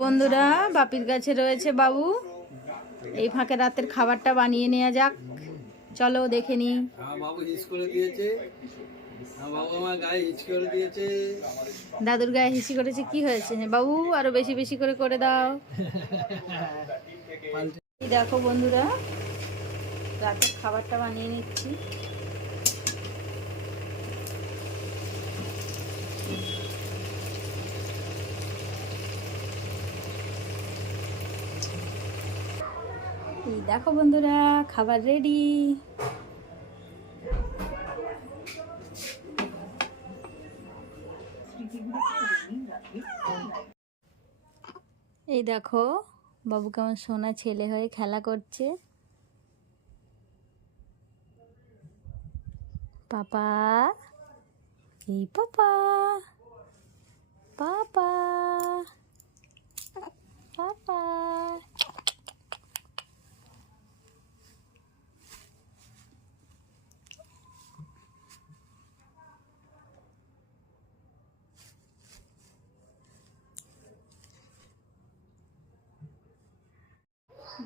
বন্ধুরা, বাপির কাছে রয়েছে বাবু। এই ফাঁকে রাতের খাবারটা বানিয়ে নেওয়া যাক, চলো দেখে নি। বাবু হিস করে দিয়েছে, বাবু আমার গায়ে হিচ করে দিয়েছে। দাদুর গায়ে হিসি করেছে, কি হয়েছে বাবু? আরো বেশি বেশি করে করে দাও। এই দেখো বন্ধুরা, রাতের খাবারটা বানিয়ে নিচ্ছি। এই দেখো বন্ধুরা, খাবার রেডি। এই দেখো বাবু কেমন সোনা ছেলে হয়ে খেলা করছে। পাপা, এই পাপা, পাপা, পাপা।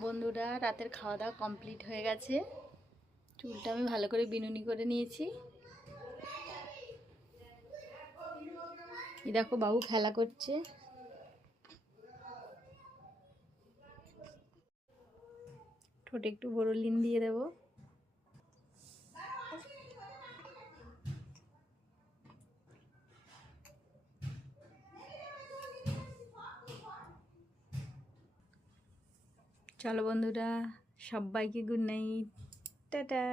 বন্ধুরা, রাতের খাওয়া দাওয়া কমপ্লিট হয়ে গেছে। চুলটা আমি ভালো করে বিনুনি করে নিয়েছি। এই দেখো বাবু খেলা করছে। ঠোঁটে একটু বোরোলিন দিয়ে দেব। চলো বন্ধুরা, সবাইকে গুড নাইট, টাটা।